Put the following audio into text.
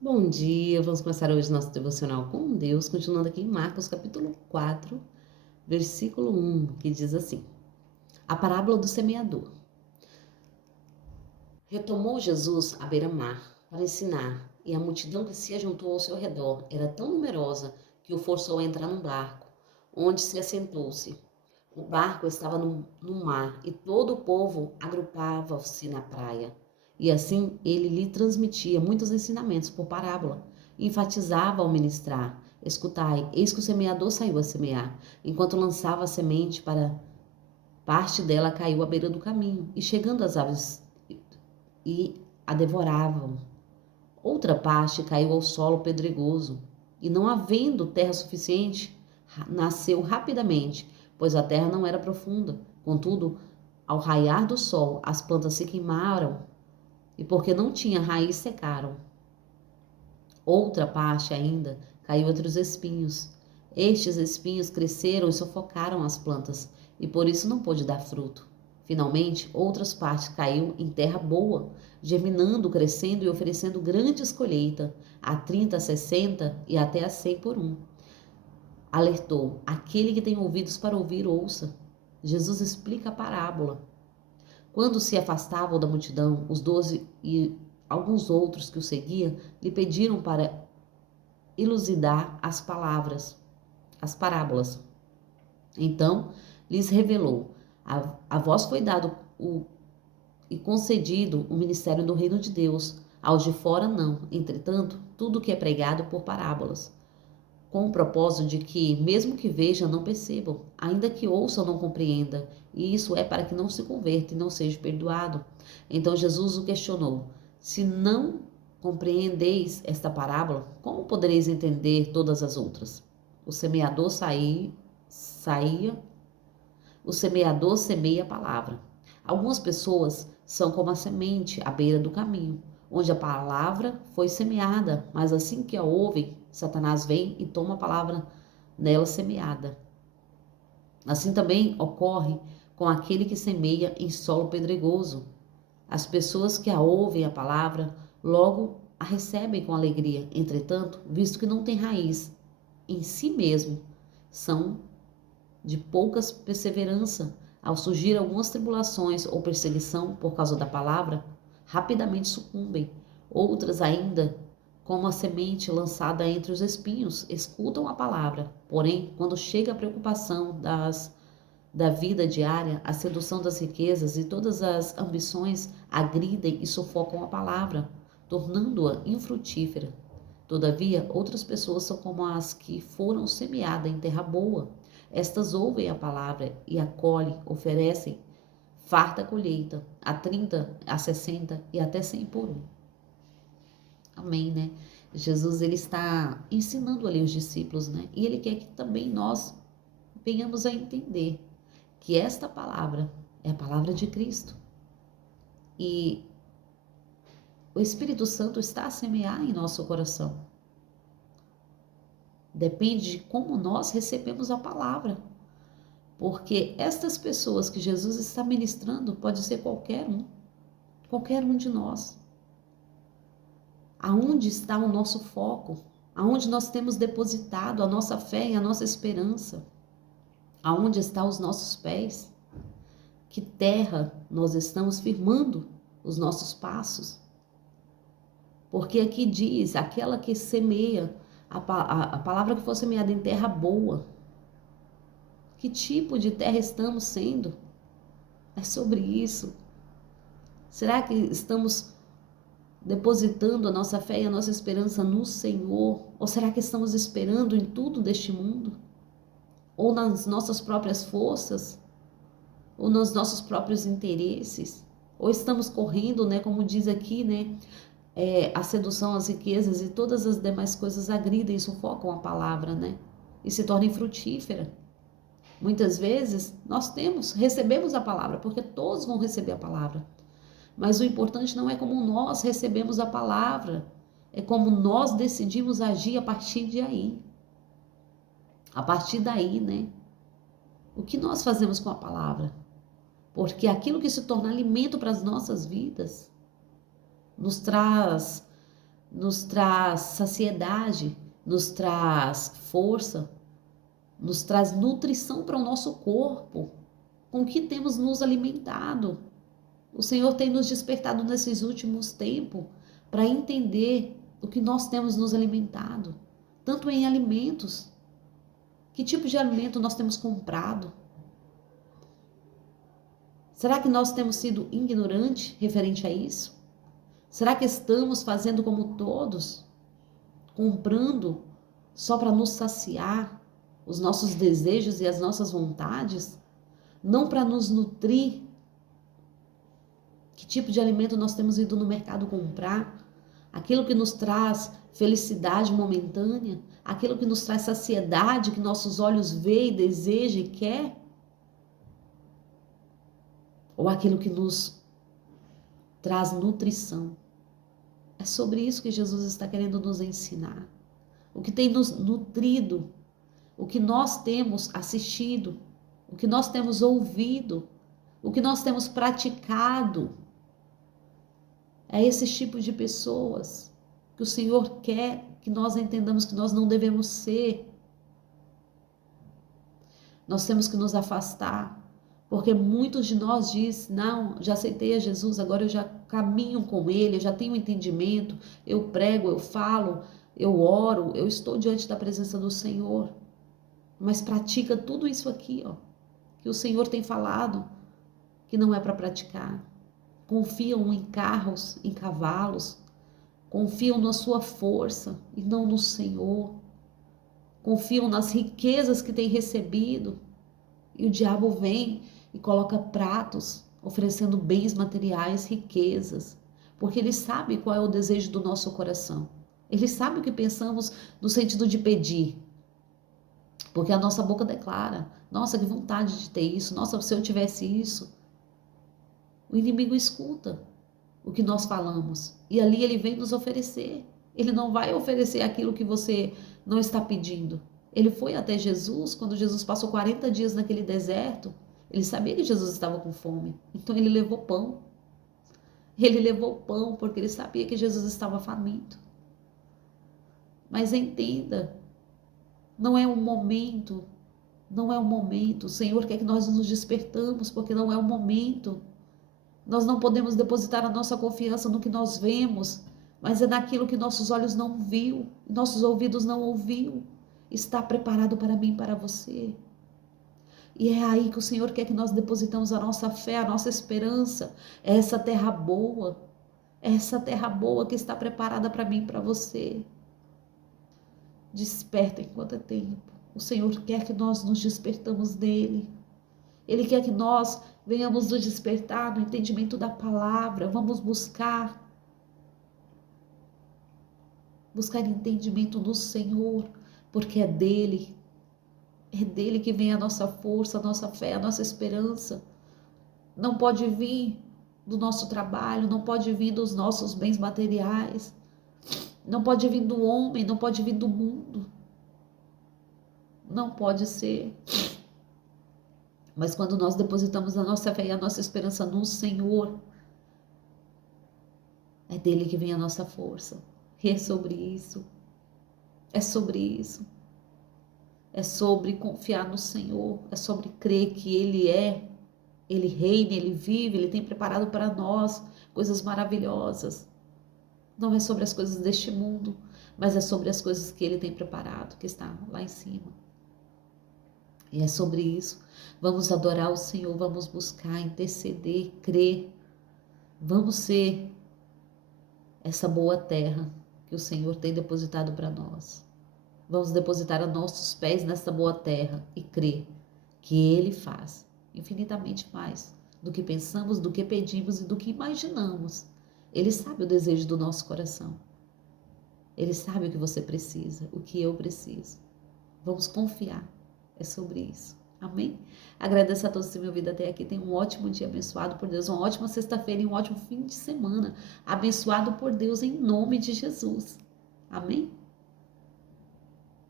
Bom dia, vamos começar hoje nosso devocional com Deus, continuando aqui em Marcos capítulo 4, versículo 1, que diz assim: A parábola do semeador. Retomou Jesus à beira-mar para ensinar, e a multidão que se ajuntou ao seu redor era tão numerosa que o forçou a entrar num barco, onde se assentou-se. O barco estava no mar e todo o povo agrupava-se na praia. E assim ele lhe transmitia muitos ensinamentos por parábola. Enfatizava ao ministrar: Escutai, eis que o semeador saiu a semear. Enquanto lançava a semente, para parte dela caiu à beira do caminho, e chegando as aves e a devoravam. Outra parte caiu ao solo pedregoso, e não havendo terra suficiente, nasceu rapidamente, pois a terra não era profunda. Contudo, ao raiar do sol, as plantas se queimaram, e porque não tinha raiz, secaram. Outra parte ainda caiu entre os espinhos. Estes espinhos cresceram e sufocaram as plantas, e por isso não pôde dar fruto. Finalmente, outras partes caiu em terra boa, germinando, crescendo e oferecendo grandes colheitas, a 30, a 60 e até a 100 por um. Alertou: aquele que tem ouvidos para ouvir, ouça. Jesus explica a parábola. Quando se afastavam da multidão, os 12 e alguns outros que o seguiam lhe pediram para elucidar as parábolas. Então lhes revelou: a vós foi dado e concedido o ministério do reino de Deus, aos de fora não. Entretanto, tudo que é pregado por parábolas, com o propósito de que, mesmo que vejam, não percebam, ainda que ouçam, não compreendam, e isso é para que não se converta e não seja perdoado. Então Jesus o questionou: se não compreendeis esta parábola, como podereis entender todas as outras? O semeador saía, o semeador semeia a palavra. Algumas pessoas são como a semente à beira do caminho, onde a palavra foi semeada, mas assim que a ouvem, Satanás vem e toma a palavra nela semeada. Assim também ocorre com aquele que semeia em solo pedregoso. As pessoas que a ouvem a palavra logo a recebem com alegria. Entretanto, visto que não tem raiz em si mesmo, são de poucas perseverança. Ao surgir algumas tribulações ou perseguição por causa da palavra, rapidamente sucumbem. Outras ainda, como a semente lançada entre os espinhos, escutam a palavra. Porém, quando chega a preocupação da vida diária, a sedução das riquezas e todas as ambições agridem e sufocam a palavra, tornando-a infrutífera. Todavia, outras pessoas são como as que foram semeadas em terra boa. Estas ouvem a palavra e acolhem, oferecem farta colheita, a 30, a 60 e até 100 por um. Amém, né? Jesus, ele está ensinando ali os discípulos, né? E ele quer que também nós venhamos a entender que esta palavra é a palavra de Cristo. E o Espírito Santo está a semear em nosso coração. Depende de como nós recebemos a palavra. Porque estas pessoas que Jesus está ministrando pode ser qualquer um de nós. Aonde está o nosso foco? Aonde nós temos depositado a nossa fé e a nossa esperança? Aonde estão os nossos pés? Que terra nós estamos firmando os nossos passos? Porque aqui diz, aquela que semeia, a palavra que for semeada em terra boa. Que tipo de terra estamos sendo? É sobre isso. Será que estamos depositando a nossa fé e a nossa esperança no Senhor? Ou será que estamos esperando em tudo deste mundo? Ou nas nossas próprias forças? Ou nos nossos próprios interesses? Ou estamos correndo, né, como diz aqui, né, a sedução, as riquezas e todas as demais coisas agridem e sufocam a palavra, né? E se torna infrutífera. Muitas vezes nós recebemos a palavra, porque todos vão receber a palavra. Mas o importante não é como nós recebemos a palavra, é como nós decidimos agir a partir de aí. A partir daí, né? O que nós fazemos com a palavra? Porque aquilo que se torna alimento para as nossas vidas nos traz nos traz saciedade, nos traz força, nos traz nutrição para o nosso corpo. Com que temos nos alimentado? O Senhor tem nos despertado nesses últimos tempos para entender o que nós temos nos alimentado, tanto em alimentos. Que tipo de alimento nós temos comprado? Será que nós temos sido ignorantes referente a isso? Será que estamos fazendo como todos, comprando só para nos saciar os nossos desejos e as nossas vontades, não para nos nutrir? Que tipo de alimento nós temos ido no mercado comprar? Aquilo que nos traz felicidade momentânea, aquilo que nos traz saciedade, que nossos olhos veem, desejam e quer? Ou aquilo que nos traz nutrição? É sobre isso que Jesus está querendo nos ensinar. O que tem nos nutrido, o que nós temos assistido, o que nós temos ouvido, o que nós temos praticado. É esse tipo de pessoas que o Senhor quer que nós entendamos que nós não devemos ser. Nós temos que nos afastar, porque muitos de nós dizem, não, já aceitei a Jesus, agora eu já caminho com Ele, eu já tenho entendimento, eu prego, eu falo, eu oro, eu estou diante da presença do Senhor. Mas pratica tudo isso aqui, ó, que o Senhor tem falado, que não é para praticar. Confiam em carros, em cavalos, confiam na sua força e não no Senhor. Confiam nas riquezas que têm recebido. E o diabo vem e coloca pratos, oferecendo bens materiais, riquezas, porque ele sabe qual é o desejo do nosso coração. Ele sabe o que pensamos no sentido de pedir, porque a nossa boca declara, nossa, que vontade de ter isso, nossa, se eu tivesse isso. O inimigo escuta o que nós falamos e ali ele vem nos oferecer. Ele não vai oferecer aquilo que você não está pedindo. Ele foi até Jesus, quando Jesus passou 40 dias naquele deserto, ele sabia que Jesus estava com fome, então ele levou pão. Ele levou pão porque ele sabia que Jesus estava faminto. Mas entenda, não é o momento, não é o momento. O Senhor quer que nós nos despertamos, porque não é o momento. Nós não podemos depositar a nossa confiança no que nós vemos, mas é naquilo que nossos olhos não viu, nossos ouvidos não ouviu. Está preparado para mim e para você. E é aí que o Senhor quer que nós depositamos a nossa fé, a nossa esperança. É essa terra boa, é essa terra boa que está preparada para mim e para você. Desperta enquanto é tempo. O Senhor quer que nós nos despertamos dele. Ele quer que nós venhamos nos despertar no entendimento da palavra. Vamos buscar entendimento no Senhor, porque é dele que vem a nossa força, a nossa fé, a nossa esperança. Não pode vir do nosso trabalho, não pode vir dos nossos bens materiais, não pode vir do homem, não pode vir do mundo. Não pode ser. Mas quando nós depositamos a nossa fé e a nossa esperança no Senhor, é dele que vem a nossa força. E é sobre isso. É sobre isso. É sobre confiar no Senhor. É sobre crer que Ele reina, Ele vive, Ele tem preparado para nós coisas maravilhosas. Não é sobre as coisas deste mundo, mas é sobre as coisas que Ele tem preparado, que está lá em cima. E é sobre isso. Vamos adorar o Senhor, vamos buscar, interceder, crer. Vamos ser essa boa terra que o Senhor tem depositado para nós. Vamos depositar a nossos pés nessa boa terra e crer que Ele faz infinitamente mais do que pensamos, do que pedimos e do que imaginamos. Ele sabe o desejo do nosso coração. Ele sabe o que você precisa, o que eu preciso. Vamos confiar. É sobre isso. Amém? Agradeço a todos que me ouvido até aqui. Tenha um ótimo dia abençoado por Deus, uma ótima sexta-feira e um ótimo fim de semana. Abençoado por Deus em nome de Jesus. Amém?